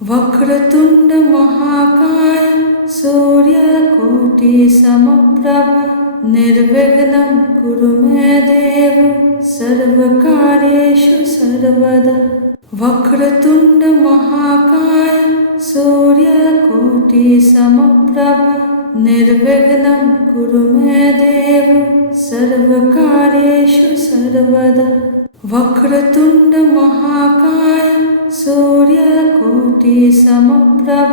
वक्रतुंड महाकाय सूर्यकोटि समप्रभ निर्विघ्नं कुरु मे देव सर्वकार्येषु सर्वदा। वक्रतुंड महाकाय सूर्यकोटि समप्रभ निर्विघ्नं कुरु मे देव सर्वकार्येषु सर्वदा। वक्रतुंड महाकाय सूर्यकोटि समप्रभ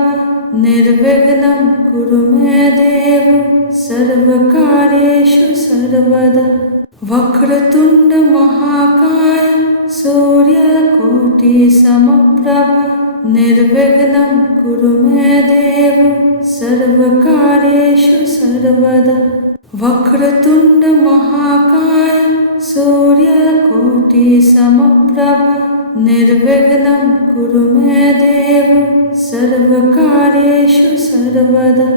निर्विघ्नं कुरु मे देव सर्वकार्येषु सर्वदा। वक्रतुंड महाकाय सूर्यकोटि समप्रभ निर्विघ्नं कुरु मे देव सर्वकार्येषु सर्वदा। वक्रतुंड महाकाय सूर्यकोटि समप्रभ निर्विघ्नं कुरु मे देव सर्वकार्येषु सर्वदा।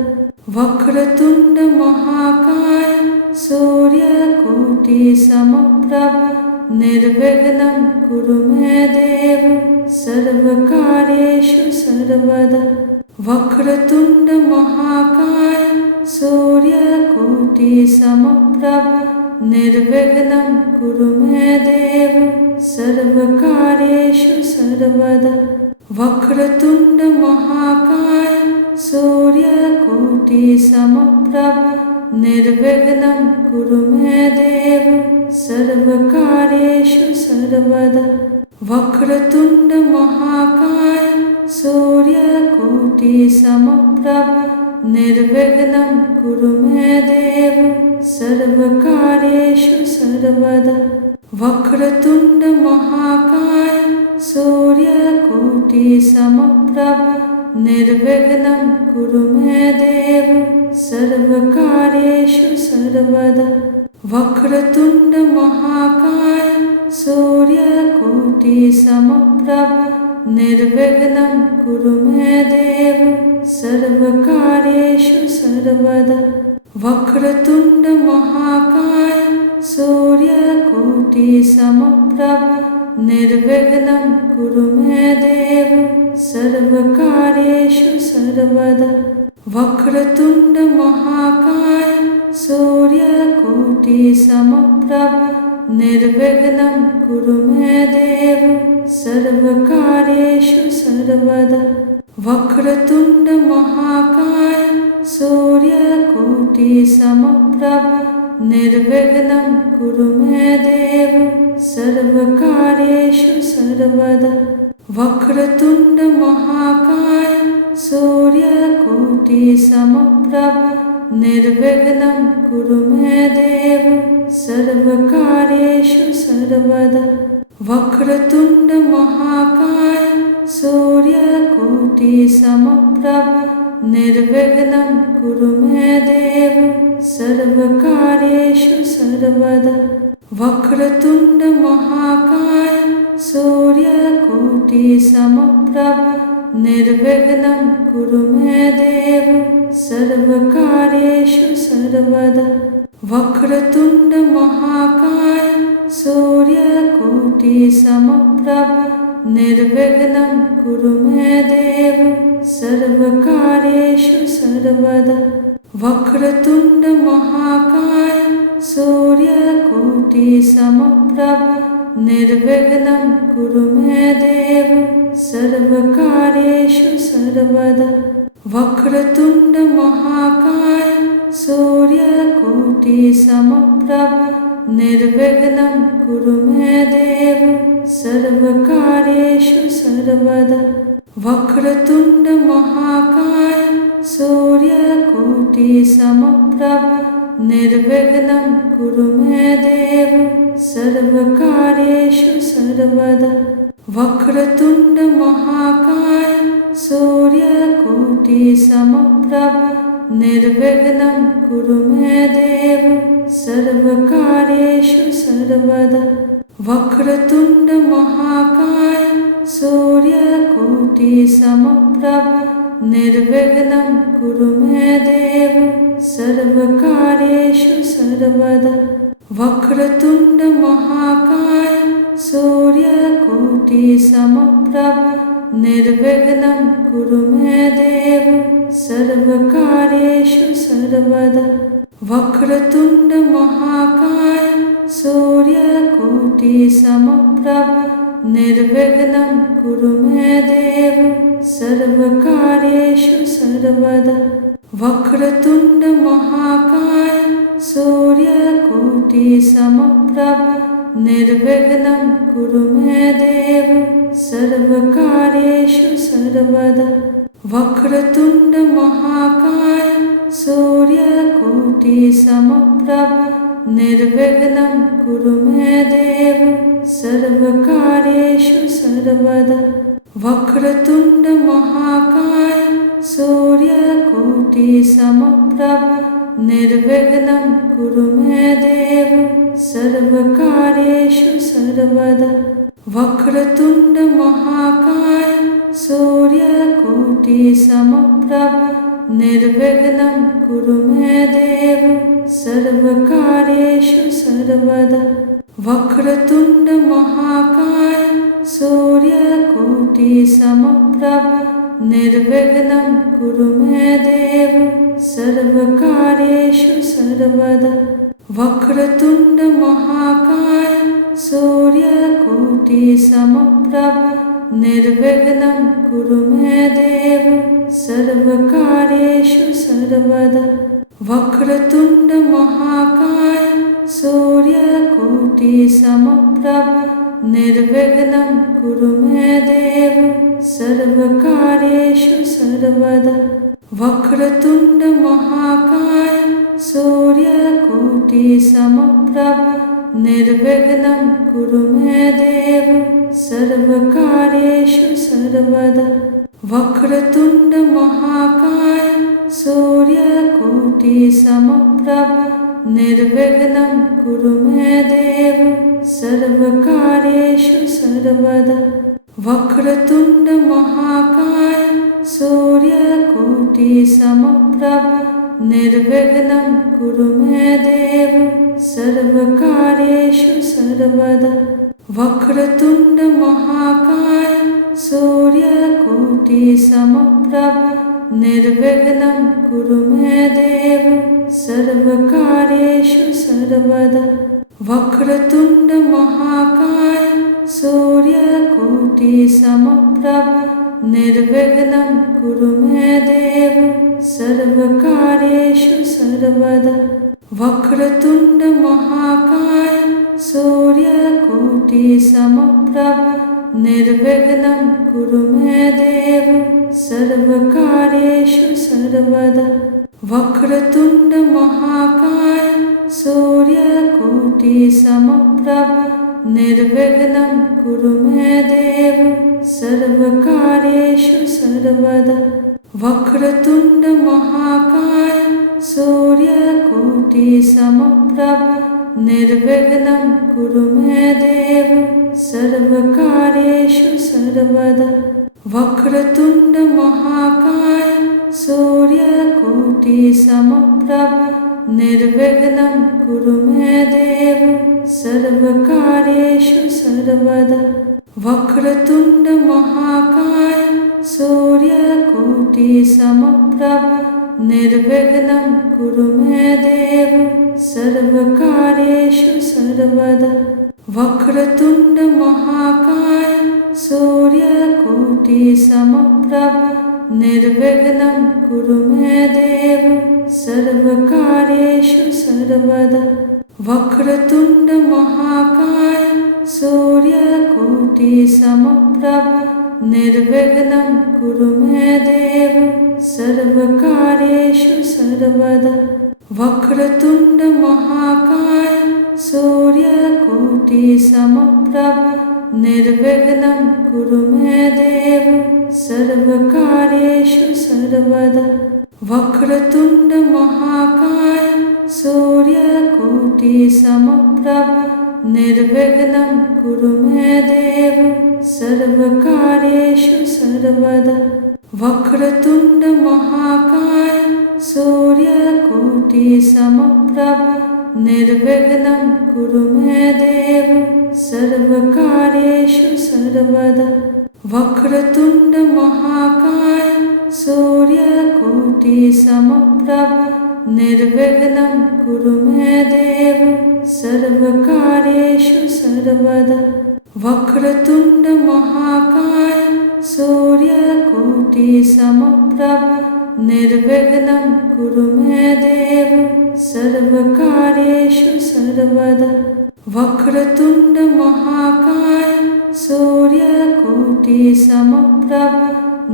वक्रतुंड महाकाय सूर्यकोटि समप्रभ निर्विघ्नं कुरु मे देव सर्वकार्येषु सर्वदा। वक्रतुंड महाकाय सूर्यकोटि समप्रभ निर्विघ्नं कुरु मे देव सर्वकार्येषु सर्वदा। वक्रतुंड महाकाय सूर्यकोटि समप्रभ निर्विघ्नं कुरु मे देव सर्वकार्येषु सर्वदा। वक्रतुंड महाकाय सूर्यकोटि समप्रभ निर्विघ्नं कुरु मे देव सर्वकार्येषु सर्वदा। वक्रतुंड महाकाय सूर्यकोटि समप्रभ निर्विघ्नं कुरु मे देव सर्वकार्येषु सर्वदा। वक्रतुंड महाकाय सूर्यकोटि समप्रभ निर्विघ्नं कुरु मे देव सर्वकार्येषु सर्वदा। वक्रतुंड महाकाय सूर्यकोटि समप्रभ निर्विघ्नं कुरु मे देव सर्वकार्येषु सर्वदा। वक्रतुंड महाकाय सूर्यकोटि समप्रभ निर्विघ्नं कुरु मे देव सर्वकार्येषु सर्वदा। वक्रतुंड महाकाय सूर्यकोटि समप्रभ निर्विघ्नं कुरु मे देव सर्वकार्येषु सर्वदा। वक्रतुंड महाकाय सूर्यकोटि समप्रभ निर्विघ्नं कुरु मे देव सर्वकार्येषु सर्वदा। वक्रतुंड महाकाय सूर्यकोटि समप्रभ निर्विघ्नं कुरु मे देव सर्वकार्येषु सर्वदा। वक्रतुंड महाकाय सूर्यकोटि समप्रभ निर्विघ्नं कुरु मे देव सर्वकार्येषु सर्वदा। वक्रतुंड महाकाय सूर्यकोटि समप्रभ निर्विघ्नं कुरु मे देव सर्वकार्येषु सर्वदा। वक्रतुंड महाकाय सूर्यकोटि समप्रभ निर्विघ्नं कुरु मे देव सर्वकार्येषु सर्वदा। वक्रतुंड महाकाय सूर्यकोटि समप्रभ निर्विघ्नं कुरु मे देव सर्वकार्येषु सर्वदा। वक्रतुंड महाकाय सूर्यकोटि समप्रभ निर्विघ्नं कुरु मे देव सर्वकार्येषु सर्वदा। वक्रतुंड महाकाय सूर्यकोटि समप्रभ निर्विघ्नं कुरु मे देव सर्वकार्येषु सर्वदा। वक्रतुंड महाकाय सूर्यकोटि समप्रभ निर्विघ्नं कुरु मे देव सर्वकार्येषु सर्वदा। वक्रतुंड महाकाय सूर्यकोटि समप्रभ निर्विघ्नं कुरु मे देव सर्वकार्येषु सर्वदा वक्रतुण्ड महाकाय सूर्यकोटिसमप्रभ निर्विघ्नं कुरु मे देव सर्वकार्येषु सर्वदा वक्रतुण्ड महाकाय सूर्यकोटिसमप्रभ निर्विघ्नं कुरु मे देव सर्वकार्येषु सर्वदा वक्रतुण्ड महाकाय सूर्यकोटिसमप्रभ निर्विघ्नं कुरु मे देव सर्वकार्येषु सर्वदा वक्रतुण्ड महाकाय सूर्यकोटिसमप्रभ निर्विघ्नं कुरु मे देव सर्वकार्येषु सर्वदा वक्रतुण्ड महाकाय सूर्यकोटिसमप्रभ निर्विघ्नं कुरु मे देव सर्वकार्येषु सर्वदा वक्रतुण्ड महाकाय सूर्यकोटिसमप्रभ निर्विघ्नं कुरु मे देव सर्वकार्येषु सर्वदा वक्रतुण्ड महाकाय सूर्यकोटिसमप्रभ निर्विघ्नं कुरु मे देव सर्वकार्येषु सर्वदा वक्रतुण्ड महाकाय सूर्यकोटिसमप्रभ निर्विघ्नं कुरु मे देव सर्वकार्येषु सर्वदा वक्रतुण्ड महाकाय सूर्यकोटिसमप्रभ निर्विघ्नं कुरु मे देव सर्वकार्येषु सर्वदा वक्रतुण्ड महाकाय सूर्यकोटिसमप्रभ निर्विघ्नं कुरु मे देव सर्वकार्येषु सर्वदा वक्रतुण्ड महाकाय सूर्यकोटिसमप्रभ निर्विघ्नं कुरु मे देव सर्वकार्येषु सर्वदा वक्रतुण्ड महाकाय सूर्यकोटिसमप्रभ निर्विघ्नं कुरु मे देव सर्वकार्येषु सर्वदा वक्रतुण्ड महाकाय सूर्यकोटिसमप्रभ निर्विघ्नं कुरु मे देव सर्वकार्येषु सर्वदा वक्रतुण्ड महाकाय सूर्यकोटिसमप्रभ निर्विघ्नं कुरु मे देव सर्वकार्येषु सर्वदा वक्रतुण्ड महाकाय सूर्यकोटिसमप्रभ निर्विघ्नं कुरु मे देव सर्वकार्येषु सर्वदा वक्रतुण्ड महाकाय सूर्यकोटिसमप्रभ निर्विघ्नं कुरु मे देव सर्वकार्येषु सर्वदा वक्रतुण्ड महाकाय सूर्यकोटिसमप्रभ निर्विघ्नं कुरु मे देव सर्वकार्येषु सर्वदा वक्रतुण्ड महाकाय सूर्यकोटिसमप्रभ निर्विघ्नं कुरु मे देव सर्वकार्येषु सर्वदा वक्रतुण्ड महाकाय सूर्यकोटिसमप्रभ निर्विघ्नं कुरु मे देव सर्वकार्येषु सर्वदा वक्रतुण्ड महाकाय सूर्यकोटिसमप्रभ निर्विघ्नं कुरु मे देव सर्वकार्येषु सर्वदा वक्रतुण्ड महाकाय सूर्यकोटिसमप्रभ निर्विघ्नं कुरु मे देव सर्वकार्येषु सर्वदा वक्रतुण्ड महाकाय सूर्यकोटिसमप्रभ निर्विघ्नं कुरु मे देव सर्वकार्येषु सर्वदा वक्रतुण्ड महाकाय सूर्यकोटिसमप्रभ निर्विघ्नं कुरु मे देव सर्वकार्येषु सर्वदा వక్రతుండ మహాకాయ సూర్యకోటి సమప్రభ నిర్విఘ్నం కురు మే దేవ సర్వకార్యేషు సర్వదా. వక్రతుండ మహాకాయ సూర్యకోటి సమప్రభ నిర్విఘ్నం కురు మే దేవ సర్వకార్యేషు సర్వదా. వక్రతుండ మహాకాయ సూర్యకోటి సమప్రభ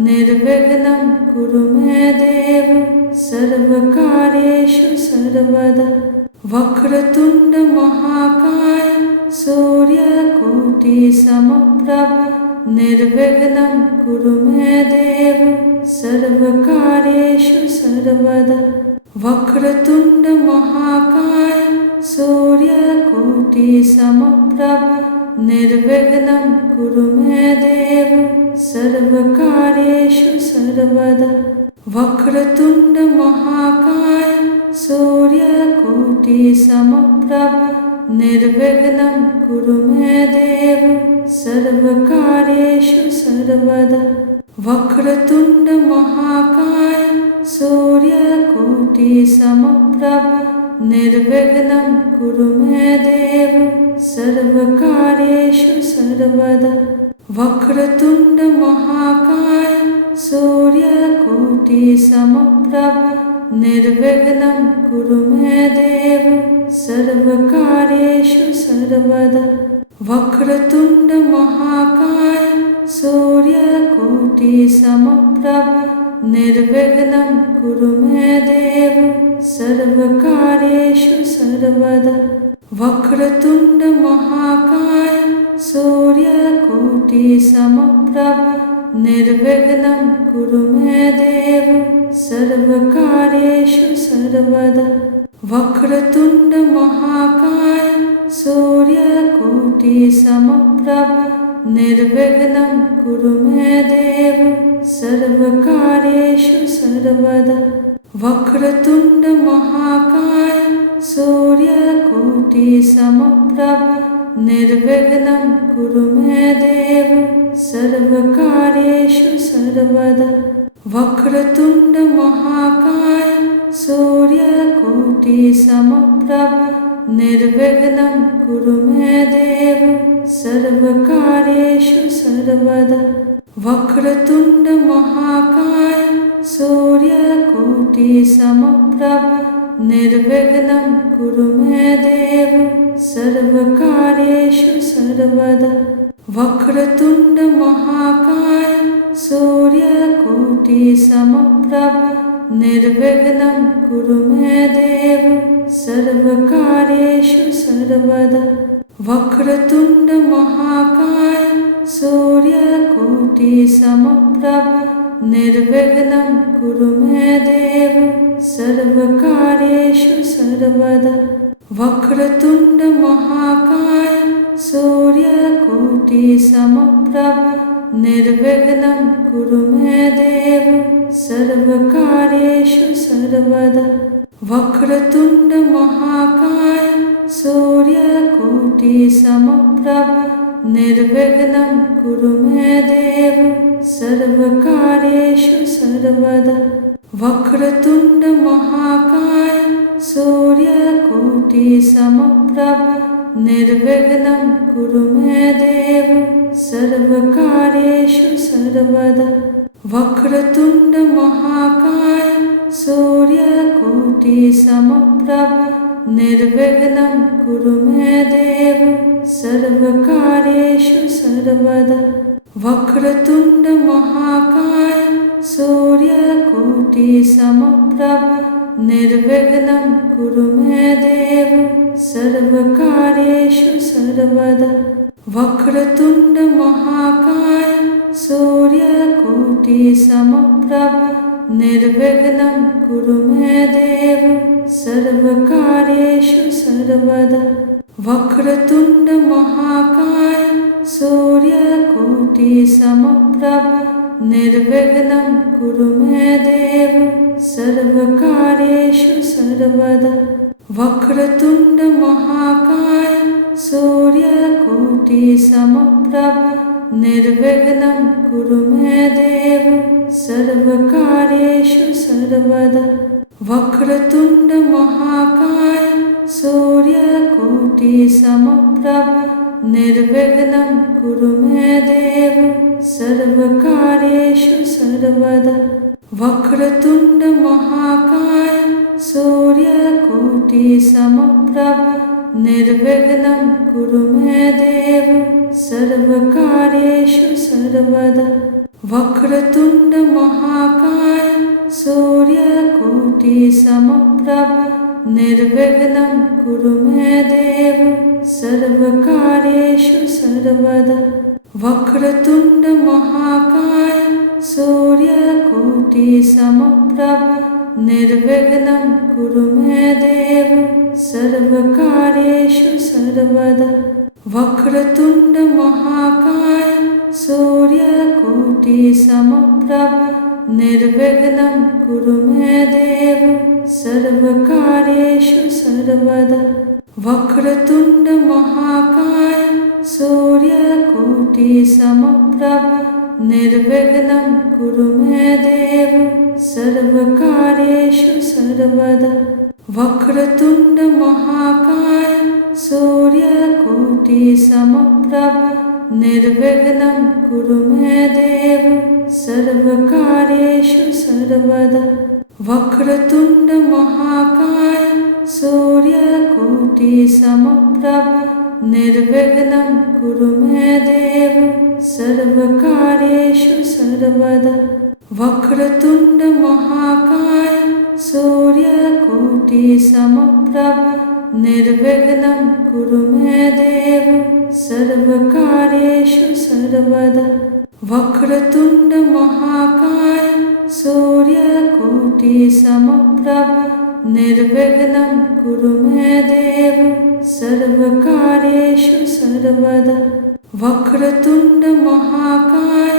నిర్విఘ్నం కురు మే దేవ సర్వకార్యేషు సర్వదా. వక్రతుండ మహాకాయ సూర్యకోటి సమప్రభ నిర్విఘ్నం కురు మే దేవ సర్వకార్యేషు సర్వదా. వక్రతుండ మహాకాయ సూర్యకోటి సమప్రభ నిర్విఘ్నం కురు మే దేవ సర్వకార్యేషు సర్వదా. వక్రతుండ మహాకాయ సూర్యకోటి సమప్రభ నిర్విఘ్నం కురు మే దేవ సర్వకార్యేషు సర్వదా. వక్రతుండ మహాకాయ సూర్యకోటి సమప్రభ నిర్విఘ్నం కురు మే దేవ సర్వకార్యేషు సర్వదా. వక్రతుండ మహాకాయ సూర్యకోటి సమప్రభ నిర్విఘ్నం కురు మే దేవ సర్వకార్యేషు సర్వదా. వక్రతుండ మహాకాయ సూర్యకోటి సమప్రభ నిర్విఘ్నం కురు మే దేవ సర్వకార్యేషు సర్వదా. వక్రతుండ మహాకాయ సూర్యకోటి సమప్రభ నిర్విఘ్నం కురు మే దేవ సర్వకార్యేషు సర్వదా. వక్రతుండ మహాకాయ సూర్యకోటి సమప్రభ నిర్విఘ్నం కురు మే దేవ సర్వకార్యేషు సర్వదా. వక్రతుండ మహాకాయ సూర్యకోటి సమప్రభ నిర్విఘ్నం కురు మే దేవ సర్వకార్యేషు సర్వదా. వక్రతుండ మహాకాయ సూర్యకోటి సమప్రభ నిర్విఘ్నం కురు మే దేవ సర్వకార్యేషు సర్వదా. వక్రతుండ మహాకాయ సూర్యకోటి సమప్రభ నిర్విఘ్నం కురు మే దేవ సర్వకార్యేషు సర్వదా. వక్రతుండ మహాకాయ సూర్యకోటి సమప్రభ నిర్విఘ్నం కురు మే దేవ సర్వకార్యేషు సర్వదా. వక్రతుండ మహాకాయ సూర్యకోటి సమప్రభ నిర్విఘ్నం కురు మే దేవ సర్వకార్యేషు సర్వదా. వక్రతుండ మహాకాయ సూర్యకోటి సమప్రభ నిర్విఘ్నం కురు మే దేవ సర్వకార్యేషు సర్వదా. వక్రతుండ మహాకాయ సూర్యకోటి సమప్రభ నిర్విఘ్నం కురు మే దేవ సర్వకార్యేషు సర్వదా. వక్రతుండ మహాకాయ సూర్యకోటి సమప్రభ నిర్విఘ్నం కురు మే దేవ సర్వకార్యేషు సర్వదా. వక్రతుండ మహాకాయ సూర్యకోటి సమప్రభ నిర్విఘ్నం కురు మే దేవ సర్వకార్యేషు సర్వదా. వక్రతుండ మహాకాయ సూర్యకోటి సమప్రభ నిర్విఘ్నం కురు మే దేవ సర్వకార్యేషు సర్వదా. వక్రతుండ మహాకాయ సూర్యకోటి సమప్రభ నిర్విఘ్నం కురు మే దేవ సర్వకార్యేషు సర్వదా. వక్రతుండ మహాకాయ సూర్యకోటి సమప్రభ నిర్విఘ్నం కురు మే దేవ సర్వకార్యేషు సర్వదా. వక్రతుండ మహాకాయ సూర్యకోటి సమప్రభ निर्विघ्नं कुरु मे देव सर्वकार्येषु सर्वदा वक्रतुण्ड महाकाय सूर्यकोटिसमप्रभ निर्विघ्नं कुरु मे देव सर्वकार्येषु सर्वदा वक्रतुण्ड महाकाय सूर्यकोटिसमप्रभ निर्विघ्नं कुरु मे देव सर्वकार्येषु सर्वदा वक्रतुण्ड महाकाय सूर्यकोटिसमप्रभ निर्विघ्नं कुरु मे देव सर्वकार्येषु सर्वदा वक्रतुण्ड महाकाय सूर्यकोटिसमप्रभ निर्विघ्नं कुरु मे देव सर्वकार्येषु सर्वदा वक्रतुण्ड महाकाय सूर्यकोटिसमप्रभ निर्विघ्नं कुरु मे देव सर्वकार्येषु सर्वदा वक्रतुण्ड महाकाय सूर्यकोटिसमप्रभ निर्विघ्नं कुरु मे देव सर्वकार्येषु सर्वदा वक्रतुण्ड महाकाय सूर्यकोटिसमप्रभ निर्विघ्नं कुरु मे देव सर्वकार्येषु सर्वदा वक्रतुण्ड महाकाय सूर्यकोटिसमप्रभ निर्विघ्नं कुरु मे देव सर्वकार्येषु सर्वदा वक्रतुण्ड महाकाय सूर्यकोटिसमप्रभ निर्विघ्नं कुरु मे देव सर्वकार्येषु सर्वदा वक्रतुण्ड महाकाय सूर्यकोटिसमप्रभ निर्विघ्नं कुरु मे देव सर्वकार्येषु सर्वदा वक्रतुण्ड महाकाय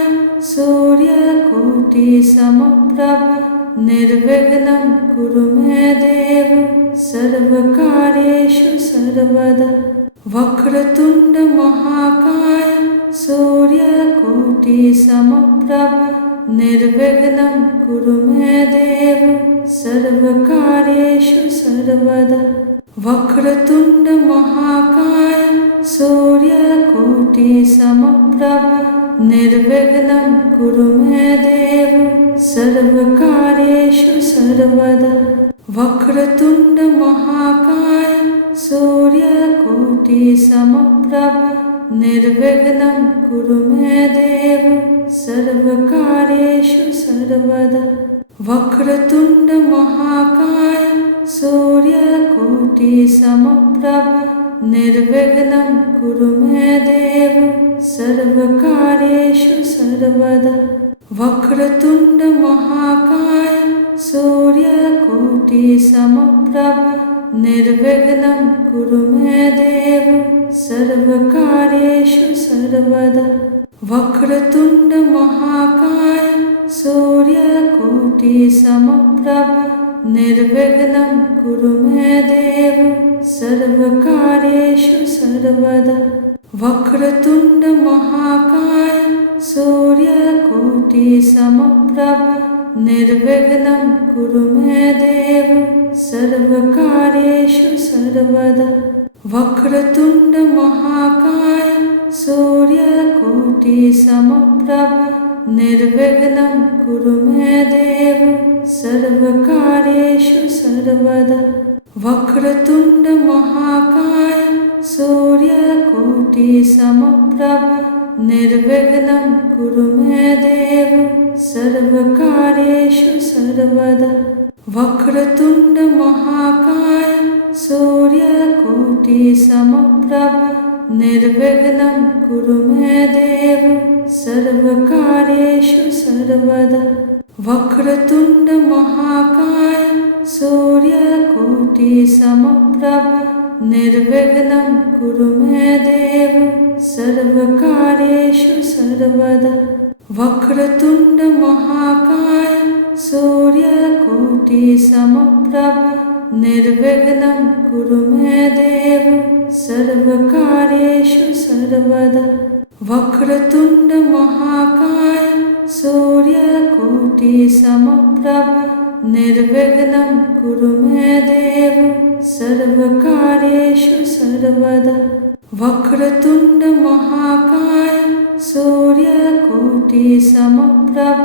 सूर्यकोटिसमप्रभ निर्विघ्नं कुरु मे देव सर्वकार्येषु सर्वदा वक्रतुण्ड महाकाय सूर्यकोटिसमप्रभ निर्विघ्नं कुरु मे देव सर्वकार्येषु सर्वदा वक्रतुण्ड महाकाय सूर्यकोटिसमप्रभ निर्विघ्नं कुरु मे देव सर्वकार्येषु सर्वदा वक्रतुण्ड महाकाय सूर्यकोटिसमप्रभ निर्विघ्नं कुरु मे देव सर्वकार्येषु सर्वदा वक्रतुण्ड महाकाय सूर्यकोटिसमप्रभ निर्विघ्नं कुरु मे देव सर्वकार्येषु सर्वदा वक्रतुण्ड महाकाय सूर्यकोटिसमप्रभ निर्विघ्नं कुरु मे देव सर्वकार्येषु सर्वदा वक्रतुण्ड महाकाय सूर्यकोटिसमप्रभ निर्विघ्नं कुरु मे देव सर्वकार्येषु सर्वदा वक्रतुण्ड महाकाय सूर्यकोटिसमप्रभ निर्विघ्नं कुरु मे देव सर्वकार्येषु सर्वदा वक्रतुण्ड महाकाय सूर्यकोटिसमप्रभ निर्विघ्नं कुरु मे देव सर्वकार्येषु सर्वदा वक्रतुण्ड महाकाय सूर्यकोटिसमप्रभ निर्विघ्नं कुरु मे देव सर्वकार्येषु सर्वदा वक्रतुण्ड महाकाय सूर्यकोटिसमप्रभ निर्विघ्नं कुरु मे देव सर्वकार्येषु सर्वदा वक्रतुण्ड महाकाय सूर्यकोटिसमप्रभ निर्विघ्नं कुरु मे देव सर्वकार्येषु सर्वदा वक्रतुण्ड महाकाय सूर्यकोटिसमप्रभ निर्विघ्नं कुरु मे देव सर्वकार्येषु सर्वदा వక్రతుండ మహాకాయ సూర్యకోటి సమప్రభ నిర్విఘ్నం కురు మే దేవ సర్వకార్యేషు సర్వదా. వక్రతుండ మహాకాయ సూర్యకోటి సమప్రభ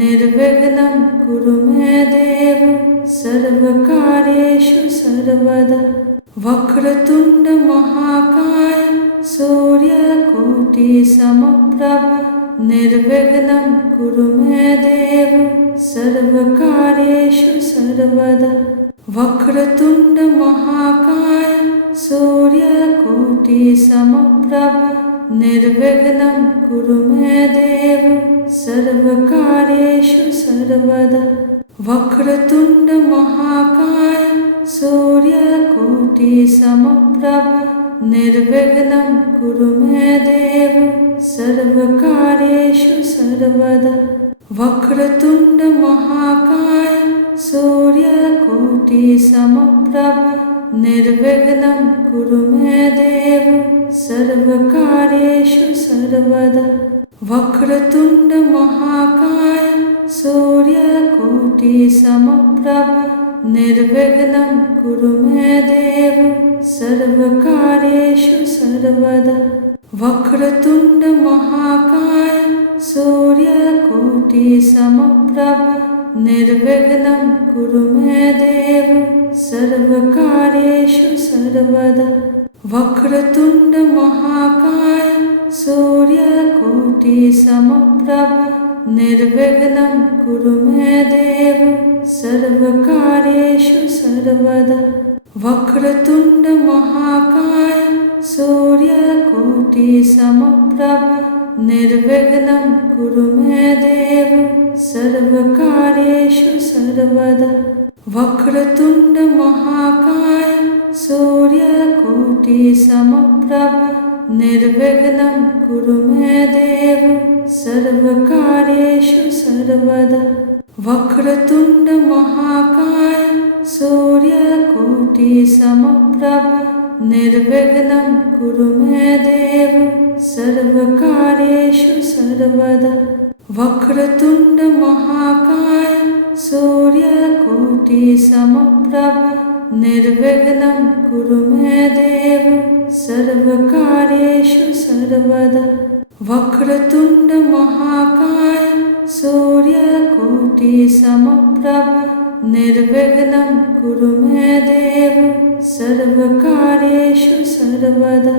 నిర్విఘ్నం కురు మే దేవ సర్వకార్యేషు సర్వదా. వక్రతుండ మహాకాయ సూర్యకోటి సమప్రభ నిర్విఘ్నం కురు మే దేవ సర్వకార్యేషు సర్వదా. వక్రతుండ మహాకాయ సూర్యకోటి సమప్రభ నిర్విఘ్నం కురు మే దేవ సర్వకార్యేషు సర్వదా. వక్రతుండ మహాకాయ సూర్యకోటి సమప్రభ నిర్విఘ్నం కురు మే దేవ సర్వకార్యేషు సర్వదా. వక్రతుండ మహాకాయ సూర్యకోటి సమప్రభ నిర్విఘ్నం కురు మే దేవ సర్వకార్యేషు సర్వదా. వక్రతుండ మహాకాయ సూర్యకోటి సమప్రభ నిర్విఘ్నం కురు మే దేవ సర్వకార్యేషు సర్వదా. వక్రతుండ మహాకాయ సూర్యకోటి సమప్రభ నిర్విఘ్నం కురు మే దేవ సర్వకార్యేషు సర్వదా. వక్రతుండ మహాకాయ సూర్యకోటి సమప్రభ నిర్విఘ్నం కురు మే దేవ సర్వకార్యేషు సర్వదా. వక్రతుండ మహాకాయ సూర్యకోటి సమప్రభ నిర్విఘ్నం కురు మే దేవ సర్వకార్యేషు సర్వదా. వక్రతుండ మహాకాయ సూర్యకోటి సమప్రభ నిర్విఘ్నం కురు మే దేవ సర్వకార్యేషు సర్వదా. వక్రతుండ మహాకాయ సూర్యకోటి సమప్రభ నిర్విఘ్నం కురు మే దేవ సర్వకార్యేషు సర్వదా. వక్రతుండ మహాకాయ సూర్యకోటి సమప్రభ నిర్విఘ్నం కురు మే దేవ సర్వకార్యేషు సర్వదా. వక్రతుండ మహాకాయ సూర్యకోటి సమప్రభ నిర్విఘ్నం కురు మే దేవ సర్వకార్యేషు సర్వదా.